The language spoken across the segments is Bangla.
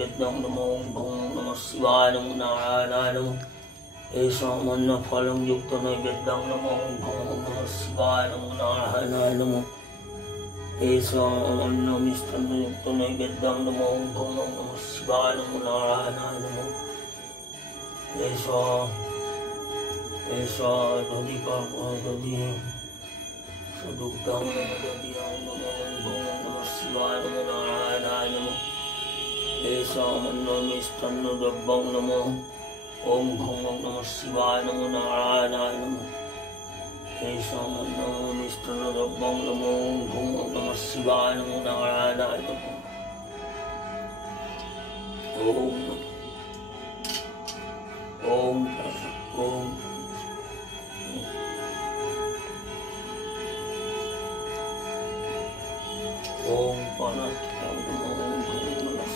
नैवेद्यं नमो भं नमः शिवाय नमो नारायणाय नमः एषामन्न फलं युक्त नैवेद्यं नमो भं नमः शिवाय नमो नारायणाय नमः एषामन्न मिष्टान्न युक्त नैवेद्यं नमो भं नमः शिवाय नमो नारायणाय नमः ऐसा दधि सदुक्तं दधियं नमो भं नमः शिवाय नमो नारायणाय नमः ऐसामन्नो मिष्टान्न द्रव्यं नमो ओम भं नमः शिवाय नमो नारायणाय नमः ऐसामन्नो मिष्टान्न द्रव्यं नमो भं नमः शिवाय नमो नारायणाय नमः ओम ओम ओम ओम पनत्तं नमो नमः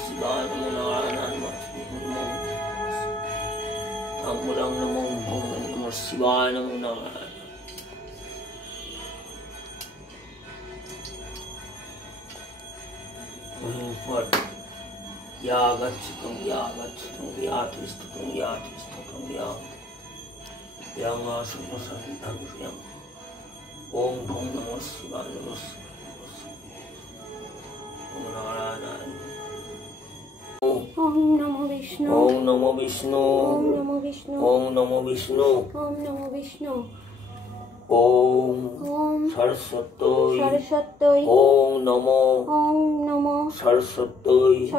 शिवाय नमो नारायणाय नमः तंबुलं नमो भं नमः शिवाय नमो नारायणाय पर यागच्छतं यागच्छतं यातिष्ठतं यातिष्ठतं यामासुसंधं ओम भं नमः शिवाय नमः ओम नमो विष्णु ओम नमो विष्णु ओम नमो विष्णु ओम नमो विष्णु ओम नमो विष्णु ओम ओम सरस्वती सरस्वती ओम नमो सरस्वती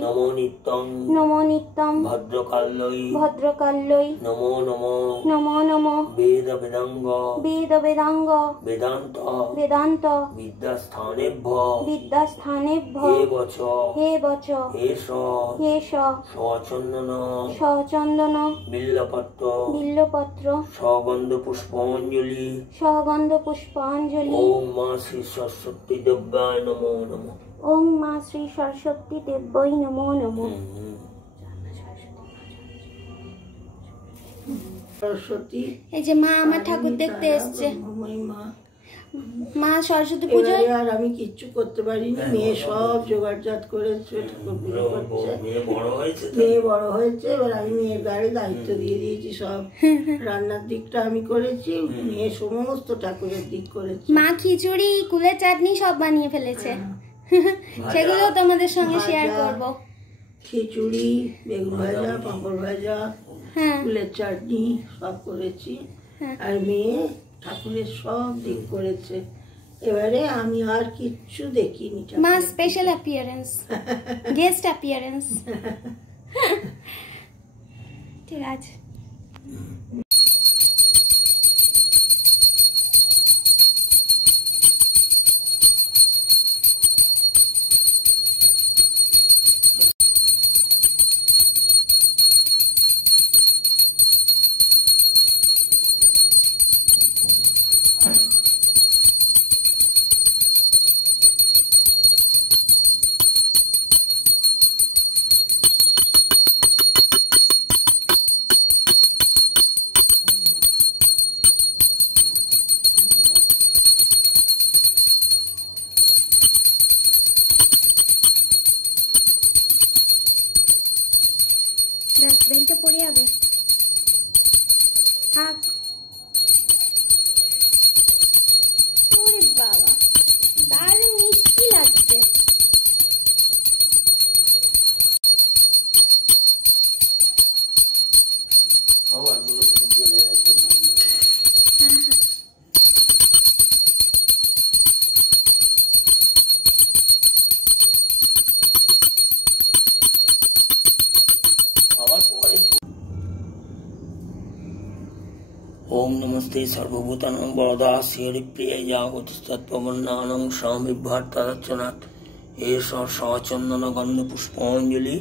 नमो नित्यं भद्रकाल्यै नमो नमो वेद वेदांग वेदांत विद्यास्थानेभ्य हे वच एष सचंदन बिल्लपत्र सगंध पुष्पांजलि ओम मां श्री सरस्वती देव्याय नमो नमः ओम मां श्री सरस्वती देव्यै नमो नमः सरस्वती এই যে মা আমার ঠাকুর দেখতে এসেছে মা সরস্বতী পূজায় আর আমি কিচ্ছু করতে পারিনি মেয়ে সব জোগাড়জাত করেছে ঠাকুর পুজো করছে মেয়ে বড় হয়েছে এবার আমি মেয়ের গাড়ি দায়িত্ব দিয়ে দিয়েছি সব রান্নার দিকটা আমি করেছি মেয়ে সমস্ত ঠাকুরের দিক করেছে মা খিচুড়ি কুলের চাটনি সব বানিয়ে ফেলেছে সেগুলো তোমাদের সঙ্গে শেয়ার করব খিচুড়ি বেগুন ভাজা পাঁপড় ভাজা কুলের চাটনি সব করেছি আর মেয়ে ঠাকুরের সব দিক করেছে এবারে আমি আর কিচ্ছু দেখিনি মা স্পেশাল অ্যাপিয়ারেন্স গেস্ট অ্যাপিয়ারেন্স ঠিক আছে বেলটা পড়ে যাবে থাক ওরে বাবা দারুণ মিষ্টি লাগছে ओम नमस्ते सर्वभूतानां वरदा श्रीप्रिय जागतस्तत्त्ववर्णानां स्वामिभ्यार्थदर्शनात् एष सचन्दन गन्ध पुष्पाञ्जलि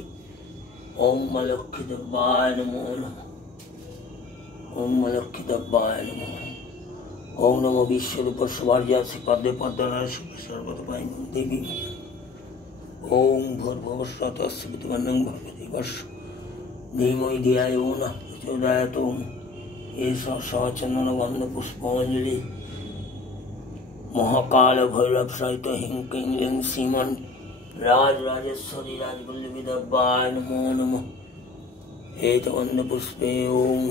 ओम लक्ष्मी देवाय नमो नमः ओम लक्ष्मी देवाय नमः ओम नमो विश्वरूप सुभार्या श्रीपदे पद्मनाभ सर्वतपाय देवी ओम भूर्भुवस्सुतस्य विद्मन्नं भगवति वर्ष धीमहि धिया यो नः प्रचोदयात् सचंदन गंध पुष्पांजलि महाकाल भैरव सहित हिं क्लीं लिंग श्रीमन राजराजेश्वरी राजवल्लभी देव्याय नमो नमः। हेतवंद पुष्पे ओम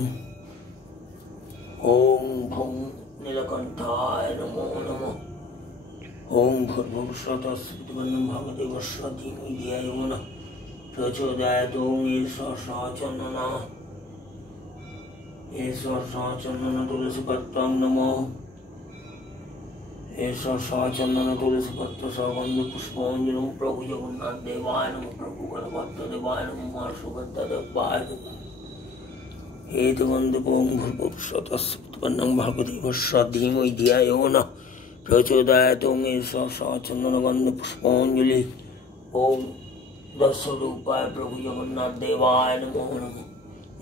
भौम नीलकंठाय नमो नमः। ओम भूर्भुवस्सुतः स्फुटबन्धं भगवते वस्वधीमहि धिया यो नः प्रचोदयात्। ओम ईश्वर तुलसी पत्रं नमो। चंदन तुलसी पत्र सगंध पुष्पांजलि प्रभु जगन्नाथ देवाय नमः। प्रभु बलभद्र देवाय नमः। मां सुभद्रा देवाय नमः। हेतवंद ओम भूर्भुवस्सुतः स्फुटबन्धं भगवते वस्वधीमहि धिया यो नः प्रचोदयात्। ओम चंदन गंध पुष्पांजलि ओम दश रूपाय प्रभु जगन्नाथ देवाय नमो नमः।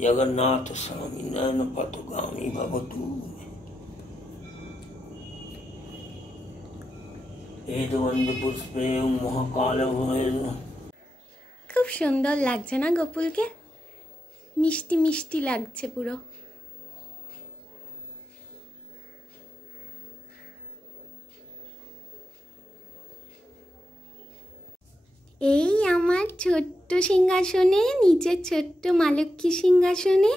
जगन्नाथ स्वामी नयन पथगामी भवतु। पुष्पे महाकाल। খুব সুন্দর লাগছে না গোপুলকে? মিষ্টি মিষ্টি লাগছে পুরো। এই আমার ছোট্ট সিংহাসনে, নিচের ছোট্ট মা লক্ষ্মী সিংহাসনে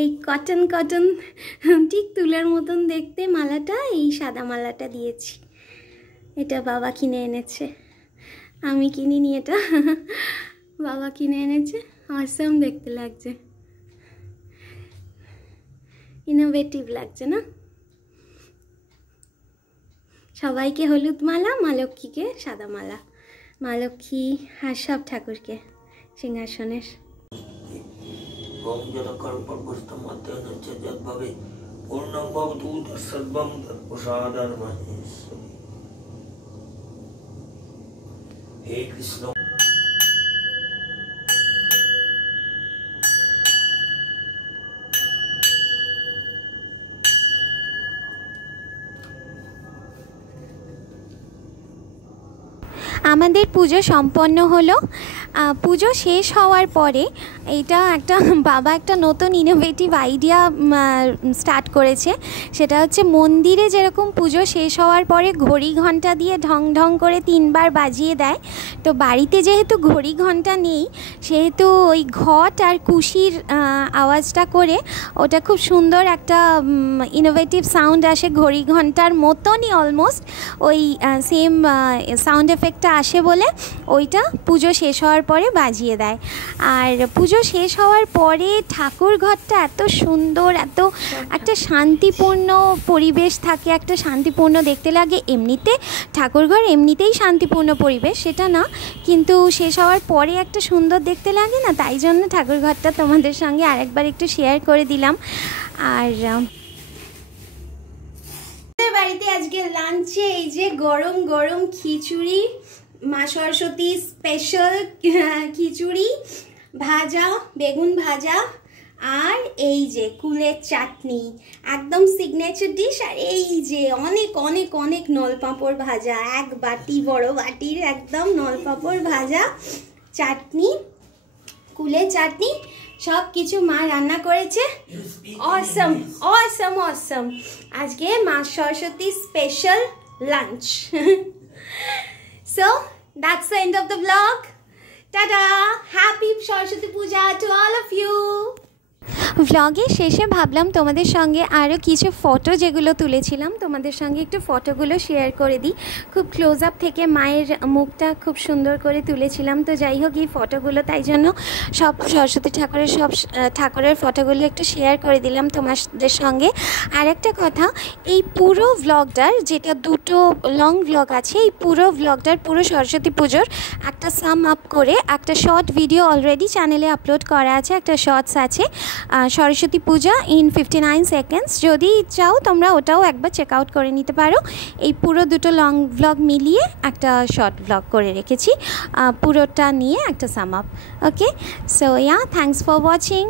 এই কটন কটন ঠিক তুলার মতন দেখতে মালাটা, এই সাদা মালাটা দিয়েছি। এটা বাবা কিনে এনেছে, আমি কিনিনি, এটা বাবা কিনে এনেছে। অসাম দেখতে লাগছে, ইনোভেটিভ লাগছে না? সবাইকে হলুদ মালা, মা লক্ষ্মীকে সাদা মালা, মা লক্ষ্মী আর সব ঠাকুরকে সিংহাসনের। हे कृष्ण। আমাদের পুজো সম্পন্ন হলো। পুজো শেষ হওয়ার পরে এটা একটা বাবা একটা নতুন ইনোভেটিভ আইডিয়া স্টার্ট করেছে। সেটা হচ্ছে মন্দিরে যেরকম পুজো শেষ হওয়ার পরে ঘড়ি ঘন্টা দিয়ে ঢং ঢং করে 3 বার বাজিয়ে দেয়, তো বাড়িতে যেহেতু ঘড়ি ঘন্টা নেই সেহেতু ওই ঘট আর কুশির আওয়াজটা করে ওটা খুব সুন্দর একটা ইনোভেটিভ সাউন্ড আসে, ঘড়ি ঘন্টার মতনই অলমোস্ট ওই সেম সাউন্ড এফেক্টটা আসে বলে ওইটা পুজো শেষ হওয়ার পরে বাজিয়ে দেয়। আর পুজো শেষ হওয়ার পরে ঠাকুর ঘরটা এত সুন্দর, এত একটা শান্তিপূর্ণ পরিবেশ থাকে, একটা শান্তিপূর্ণ দেখতে লাগে। এমনিতে ঠাকুরঘর এমনিতেই শান্তিপূর্ণ পরিবেশ, সেটা না, কিন্তু শেষ হওয়ার পরে একটা সুন্দর দেখতে লাগে না, তাই জন্য ঠাকুরঘরটা তোমাদের সঙ্গে আরেকবার একটু শেয়ার করে দিলাম। আর বাড়িতে আজকে লাঞ্চে এই যে গরম গরম খিচুড়ি, মা সরস্বতী স্পেশাল খিচুড়ি, ভাজা বেগুন ভাজা, আর এই যে কুলের চাটনি, একদম সিগনেচার ডিশ। আর এই যে অনেক অনেক অনেক নলপাঁপড় ভাজা, এক বাটি বড় বাটির একদম নলপাঁপড় ভাজা, চাটনি, কুলের চাটনি, সব কিছু মা রান্না করেছে। অসম অসম অসম। আজকে মা Saraswati special lunch. So that's the end of the vlog. Ta-da! Happy Saraswati Puja to all of you. ভ্লগের শেষে ভাবলাম তোমাদের সঙ্গে আরও কিছু ফটো যেগুলো তুলেছিলাম তোমাদের সঙ্গে একটু ফটোগুলো শেয়ার করে দিই। খুব ক্লোজ আপ থেকে মায়ের মুখটা খুব সুন্দর করে তুলেছিলাম। তো যাই হোক, এই ফটোগুলো তাই জন্য সব সরস্বতী ঠাকুরের সব ঠাকুরের ফটোগুলো একটু শেয়ার করে দিলাম তোমাদের সঙ্গে। আর একটা কথা, এই পুরো ভ্লগটার, যেটা 2টো লং ভ্লগ আছে, এই পুরো ভ্লগটার পুরো সরস্বতী পুজোর একটা সাম আপ করে একটা শর্ট ভিডিও অলরেডি চ্যানেলে আপলোড করা আছে, একটা শর্টস আছে সরস্বতী পূজা ইন 59 সেকেন্ডস। যদি চাও তোমরা ওটাও একবার চেক আউট করে নিতে পারো। এই পুরো 2টো লং ভ্লগ মিলিয়ে একটা শর্ট ভ্লগ করে রেখেছি, পুরোটা নিয়ে একটা sum up. Okay, so yeah, thanks for watching.